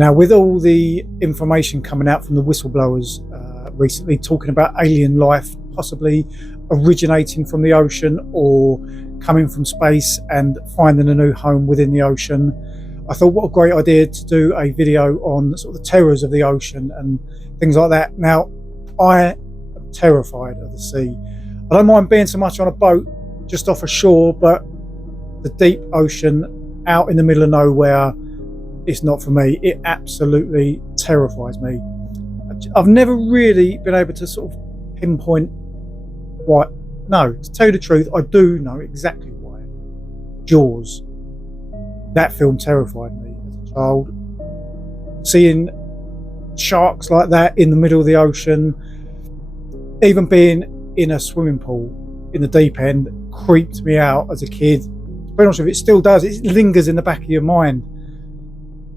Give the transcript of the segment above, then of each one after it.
Now, with all the information coming out from the whistleblowers recently talking about alien life possibly originating from the ocean or coming from space and finding a new home within the ocean, I thought what a great idea to do a video on sort of the terrors of the ocean and things like that. Now, I am terrified of the sea. I don't mind being so much on a boat just off a shore, but the deep ocean out in the middle of nowhere, it's not for me. It absolutely terrifies me. I've never really been able to sort of pinpoint why. No, to tell you the truth, I do know exactly why. Jaws. That film terrified me as a child. Seeing sharks like that in the middle of the ocean, even being in a swimming pool in the deep end, creeped me out as a kid. To be honest with you, it still does. It lingers in the back of your mind.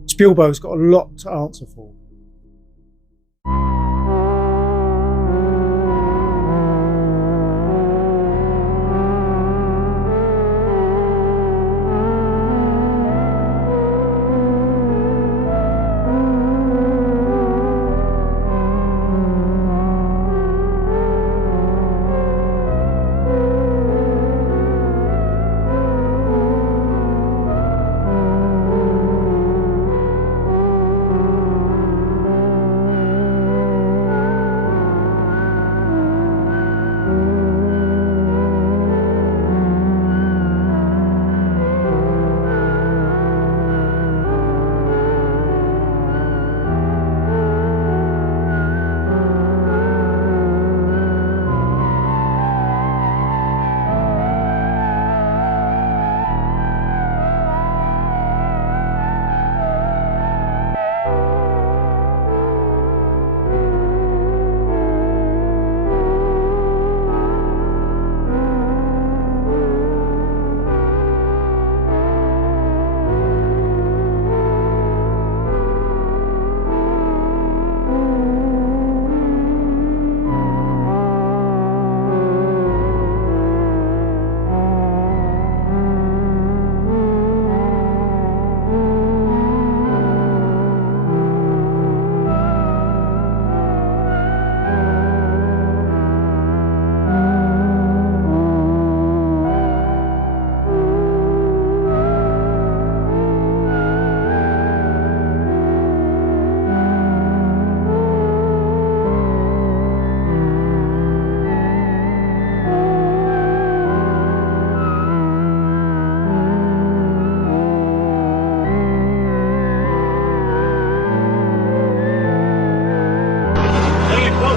Spielberg's got a lot to answer for.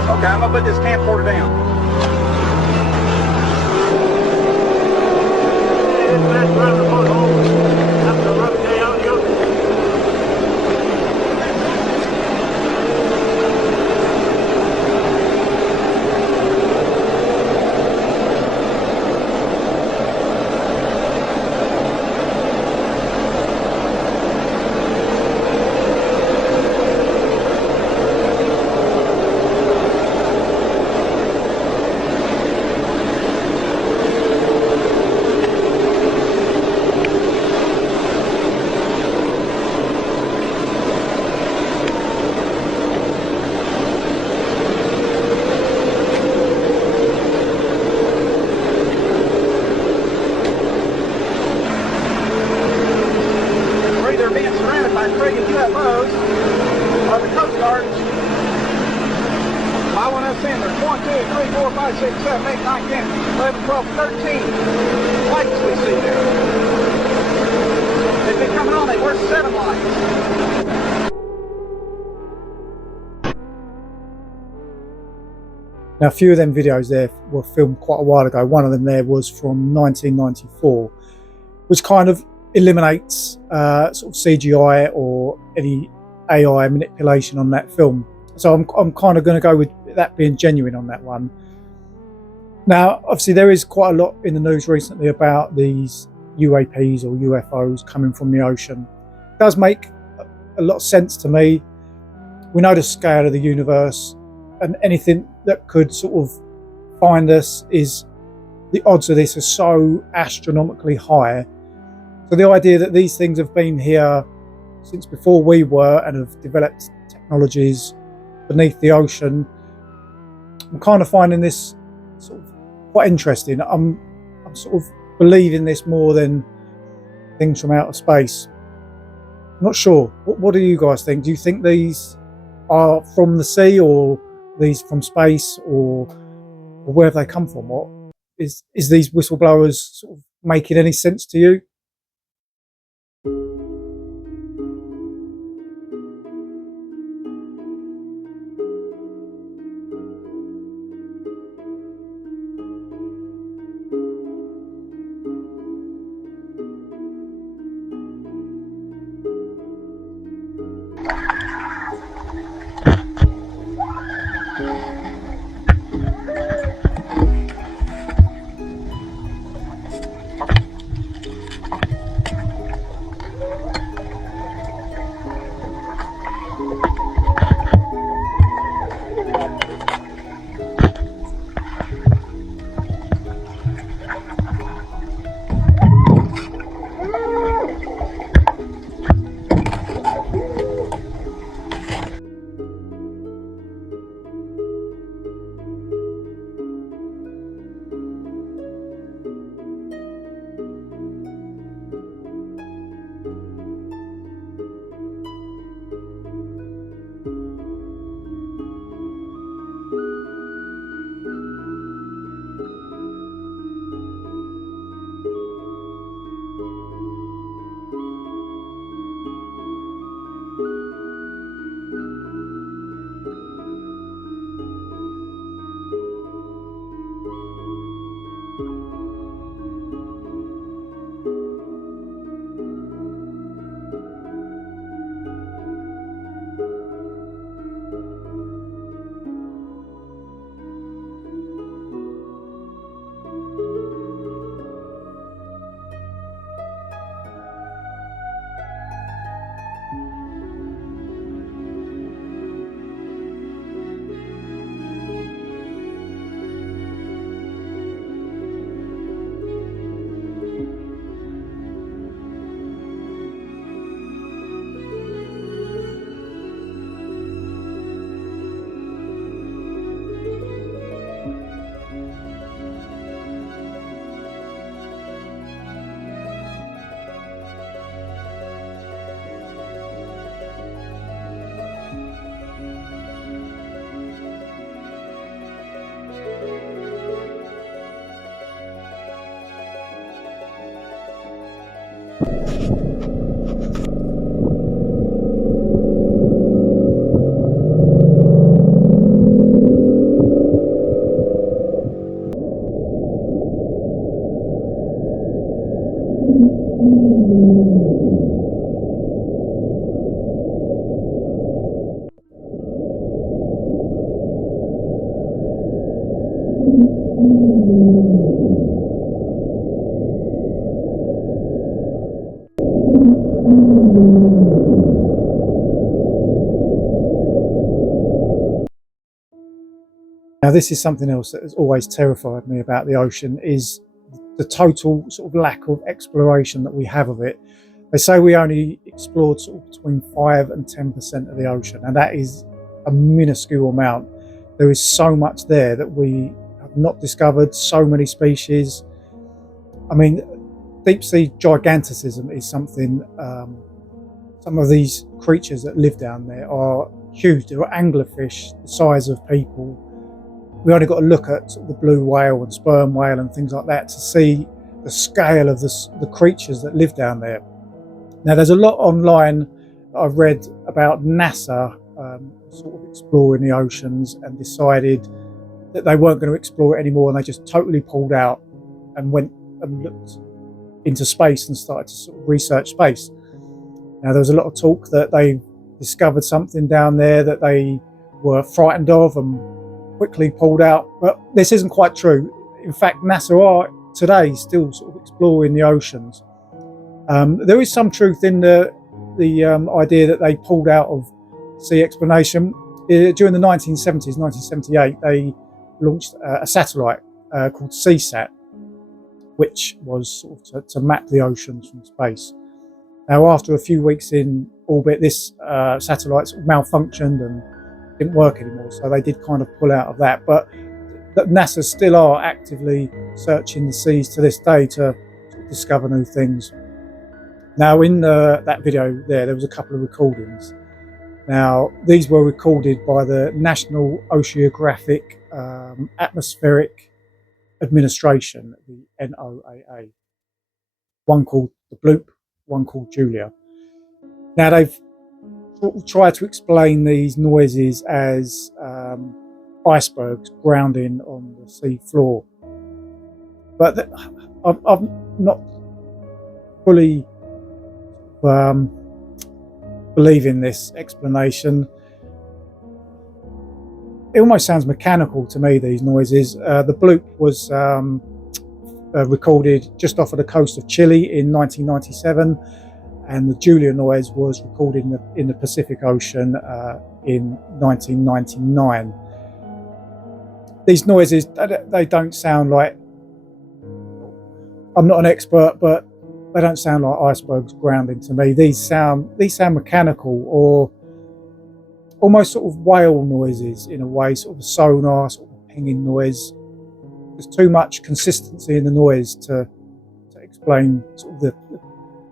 Okay, I'm gonna put this camcorder down. Friggin' UFOs of the Coast Guard. I want us in. There's 1, 2, 3, 4, 5, 6, 7, 8, 9, 10, 11, 12, 13 lights we see there. They've been coming on. They were 7 lights. Now, a few of them videos there were filmed quite a while ago. One of them there was from 1994, which kind of eliminates sort of CGI or any AI manipulation on that film. So I'm kind of going to go with that being genuine on that one. Now, obviously, there is quite a lot in the news recently about these UAPs or UFOs coming from the ocean. It does make a lot of sense to me. We know the scale of the universe, and anything that could sort of find us, is the odds of this are so astronomically high. So the idea that these things have been here since before we were and have developed technologies beneath the ocean. I'm kind of finding this sort of quite interesting. I'm sort of believing this more than things from outer space. I'm not sure. What do you guys think? Do you think these are from the sea, or these from space, or where have they come from? What is these whistleblowers sort of making any sense to you? Now, this is something else that has always terrified me about the ocean, is the total sort of lack of exploration that we have of it. They say we only explored sort of between 5 and 10% of the ocean, and that is a minuscule amount. There is so much there that we have not discovered, so many species. I mean, deep sea giganticism is something, some of these creatures that live down there are huge. There are anglerfish the size of people. We only got to look at sort of the blue whale and sperm whale and things like that to see the scale of the creatures that live down there. Now, there's a lot online that I've read about NASA sort of exploring the oceans and decided that they weren't going to explore it anymore, and they just totally pulled out and went and looked into space and started to sort of research space. Now, there was a lot of talk that they discovered something down there that they were frightened of and quickly pulled out, but this isn't quite true. In fact, NASA are today still sort of exploring the oceans. There is some truth in the idea that they pulled out of sea exploration. During the 1970s, 1978, they launched a satellite called CSAT, which was sort of to map the oceans from space. Now, after a few weeks in albeit this satellite sort of malfunctioned and didn't work anymore, so they did kind of pull out of that. But NASA still are actively searching the seas to this day to discover new things. Now, in that video there was a couple of recordings. Now, these were recorded by the National Oceanographic Atmospheric Administration, the NOAA. One called the Bloop, one called Julia. Now, they've tried to explain these noises as icebergs grounding on the sea floor. But I'm not fully believing this explanation. It almost sounds mechanical to me, these noises. The Bloop was recorded just off of the coast of Chile in 1997, and the Julia noise was recorded in the Pacific Ocean in 1999. These noises, they don't sound like, I'm not an expert, but they don't sound like icebergs grounding to me. These sound mechanical, or almost sort of whale noises in a way, sort of sonar, sort of pinging noise. There's too much consistency in the noise to explain sort of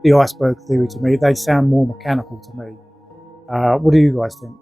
the iceberg theory to me. They sound more mechanical to me. What do you guys think?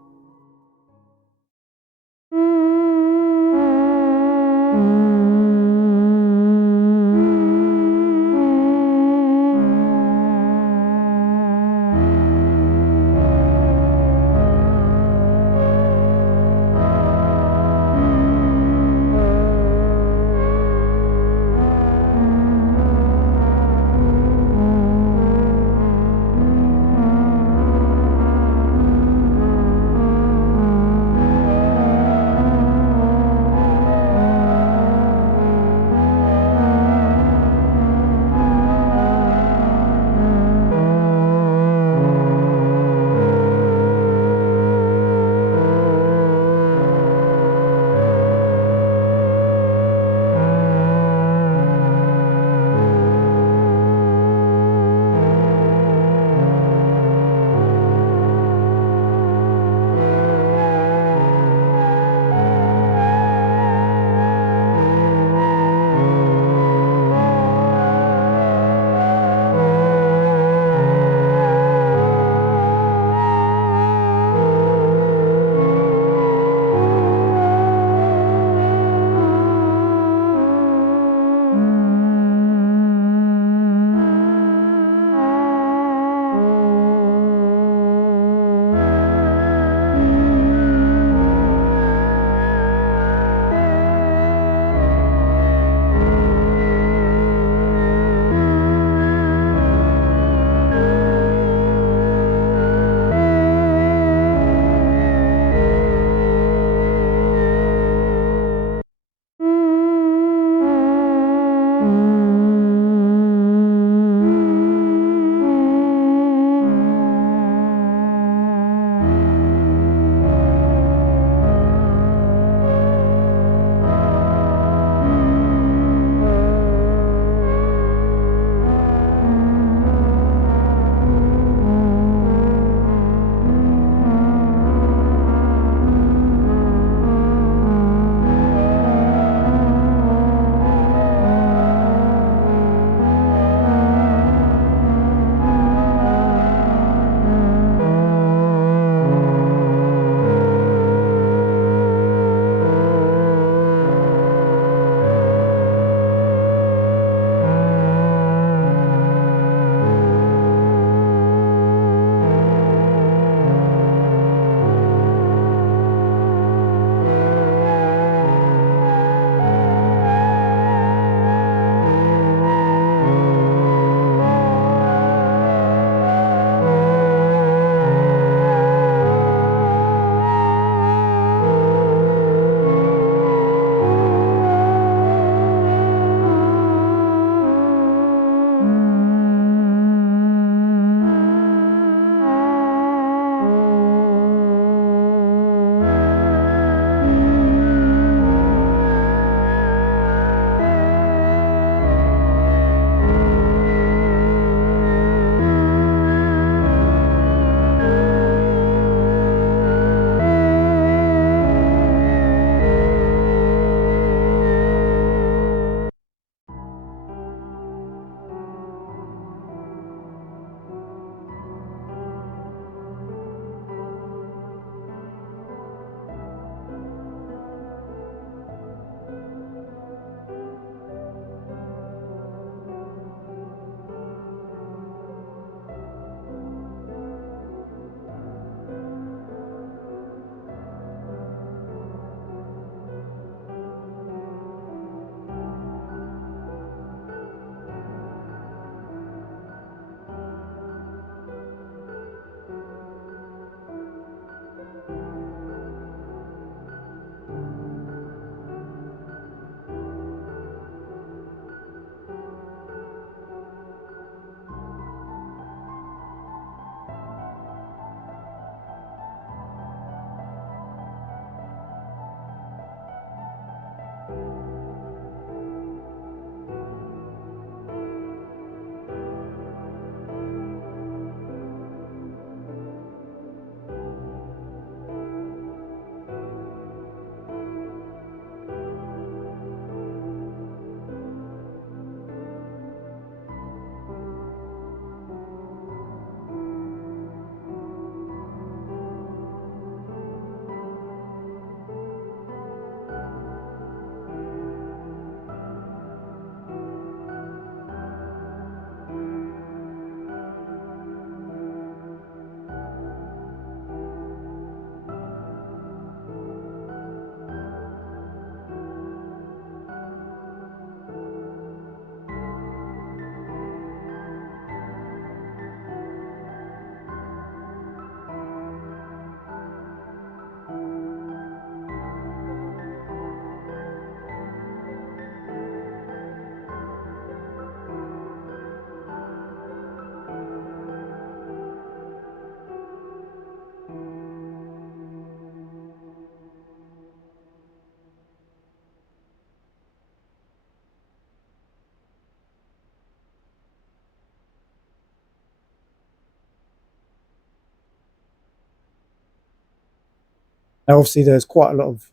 Now, obviously, there's quite a lot of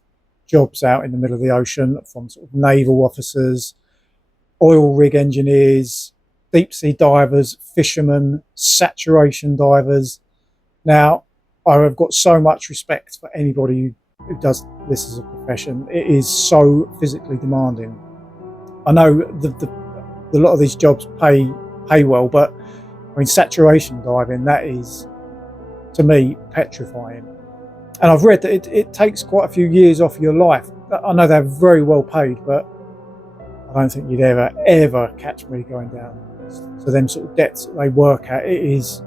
jobs out in the middle of the ocean, from sort of naval officers, oil rig engineers, deep sea divers, fishermen, saturation divers. Now, I have got so much respect for anybody who does this as a profession. It is so physically demanding. I know a lot of these jobs pay well, but I mean, saturation diving, that is, to me, petrifying. And I've read that it takes quite a few years off your life. I know they're very well paid, but I don't think you'd ever catch me going down to them sort of depths that they work at. It's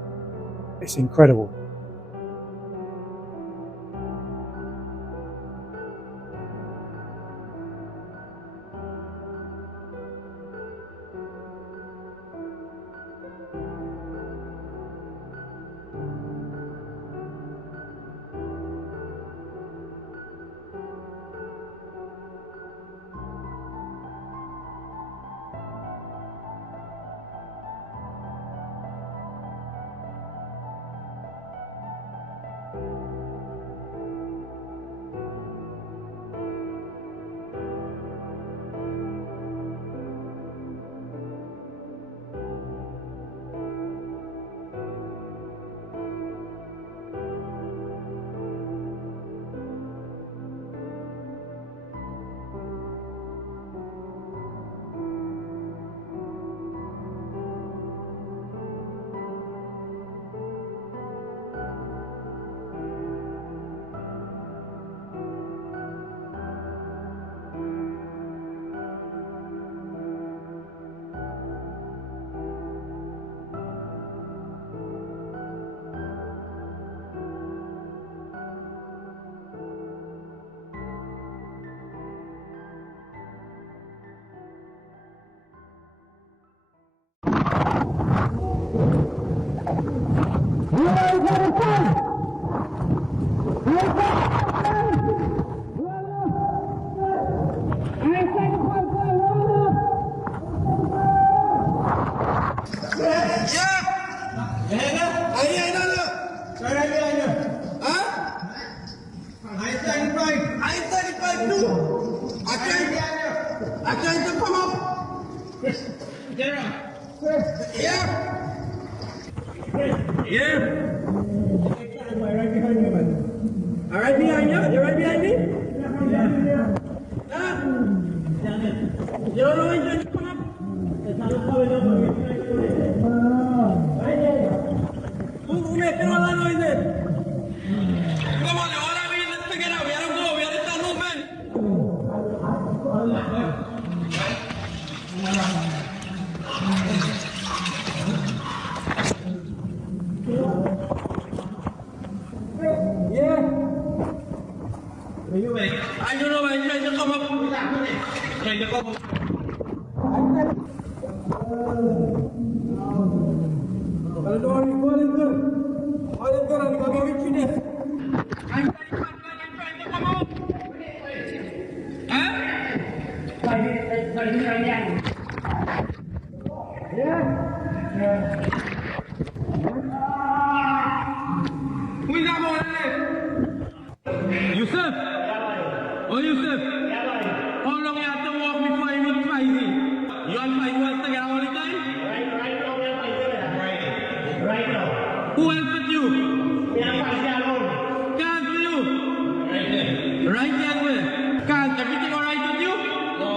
incredible. I don't know, I'm trying to come up. Trying to come up. Kalau doa ni boleh ke? Boleh ke? Kalau kau ambil sini. I'm trying to come up. Huh? Who is that one? Yusuf? Oh, Yusuf? How long you have to walk before you meet Faizi? You and Faizi was together all the time? Right now. Who else with you? Can't with you? Right there with? Can't everything alright with you? No.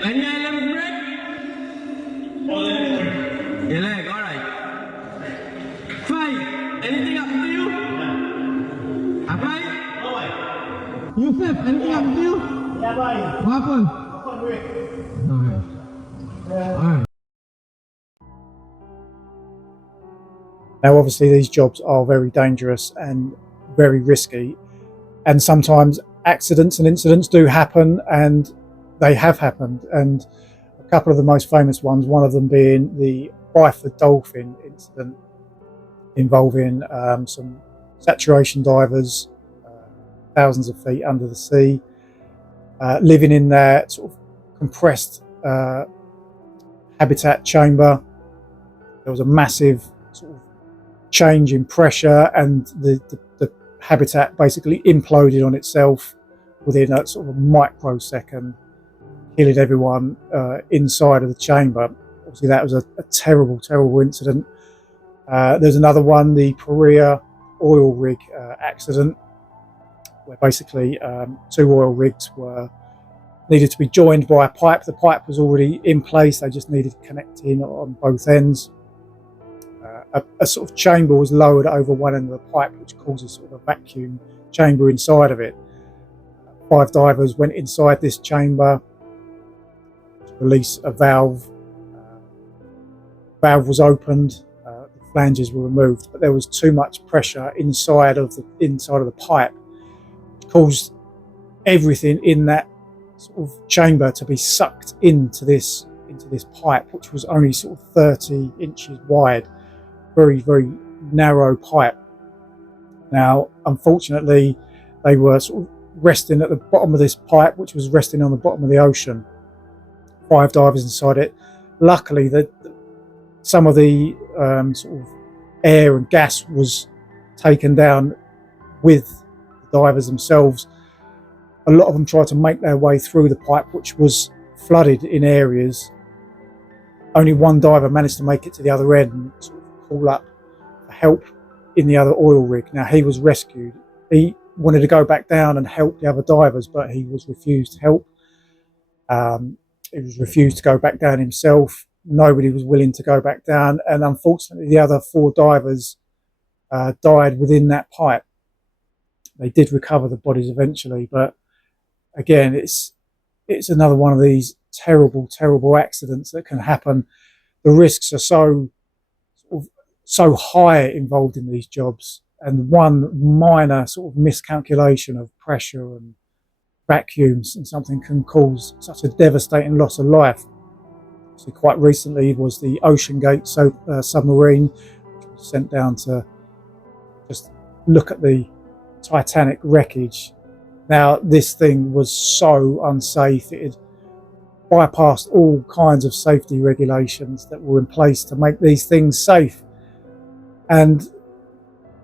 Any items break? Your leg, alright. Fine. Anything happen to you? Fine? Yusuf, anything happen to you? Yeah, bye. What happened? Alright. Now, obviously, these jobs are very dangerous and very risky, and sometimes accidents and incidents do happen, and they have happened. And a couple of the most famous ones, one of them being the Byford Dolphin incident involving some saturation divers, thousands of feet under the sea, living in their sort of compressed habitat chamber. There was a massive sort of change in pressure, and the habitat basically imploded on itself within a sort of a microsecond, killing everyone inside of the chamber. Obviously, that was a terrible, terrible incident. There's another one, the Perea oil rig accident, where basically 2 oil rigs needed to be joined by a pipe. The pipe was already in place; they just needed to connect in on both ends. A sort of chamber was lowered over one end of the pipe, which causes sort of a vacuum chamber inside of it. 5 divers went inside this chamber to release a valve. Valve was opened, the flanges were removed, but there was too much pressure inside of the pipe, which caused everything in that sort of chamber to be sucked into this pipe, which was only sort of 30 inches wide. Very, very narrow pipe. Now, unfortunately, they were sort of resting at the bottom of this pipe, which was resting on the bottom of the ocean. 5 divers inside it. Luckily, some of the sort of air and gas was taken down with the divers themselves. A lot of them tried to make their way through the pipe, which was flooded in areas. Only 1 diver managed to make it to the other end and sort of call up for help in the other oil rig. Now, he was rescued. He wanted to go back down and help the other divers, but he was refused help. He was refused to go back down himself. Nobody was willing to go back down, and unfortunately the other 4 divers died within that pipe. They did recover the bodies eventually, but again, it's another one of these terrible, terrible accidents that can happen. The risks are so high involved in these jobs, and one minor sort of miscalculation of pressure and vacuums and something can cause such a devastating loss of life. So quite recently was the Ocean Gate submarine, which was sent down to just look at the Titanic wreckage. Now, this thing was so unsafe. It had bypassed all kinds of safety regulations that were in place to make these things safe. And,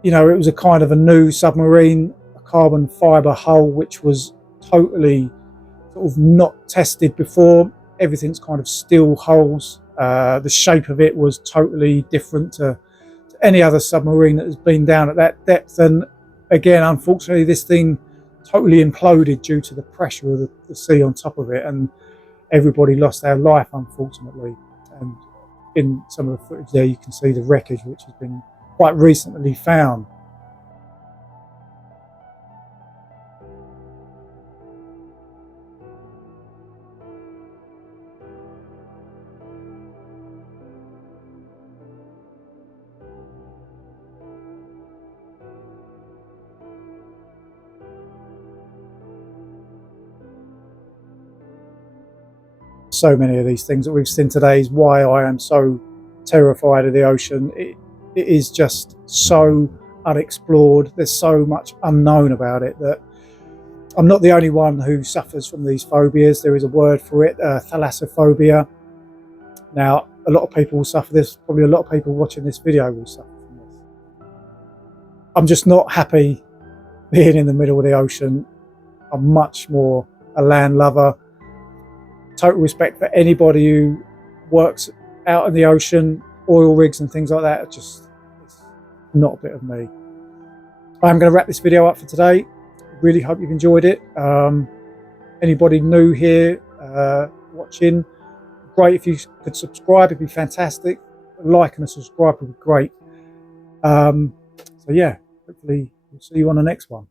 you know, it was a kind of a new submarine, a carbon fibre hull, which was totally sort of not tested before. Everything's kind of steel hulls. The shape of it was totally different to any other submarine that has been down at that depth. And again, unfortunately, this thing totally imploded due to the pressure of the sea on top of it, and everybody lost their life, unfortunately. And in some of the footage there, you can see the wreckage, which has been quite recently found. So many of these things that we've seen today is why I am so terrified of the ocean. It is just so unexplored. There's so much unknown about it that I'm not the only one who suffers from these phobias. There is a word for it, thalassophobia. Now, a lot of people will suffer this. Probably a lot of people watching this video will suffer from this. I'm just not happy being in the middle of the ocean. I'm much more a land lover. Total respect for anybody who works out in the ocean, oil rigs and things like that. It's not a bit of me. I'm going to wrap this video up for today. Really hope you've enjoyed it. Anybody new here watching, great if you could subscribe, it'd be fantastic. A like and a subscribe would be great. So yeah, hopefully we'll see you on the next one.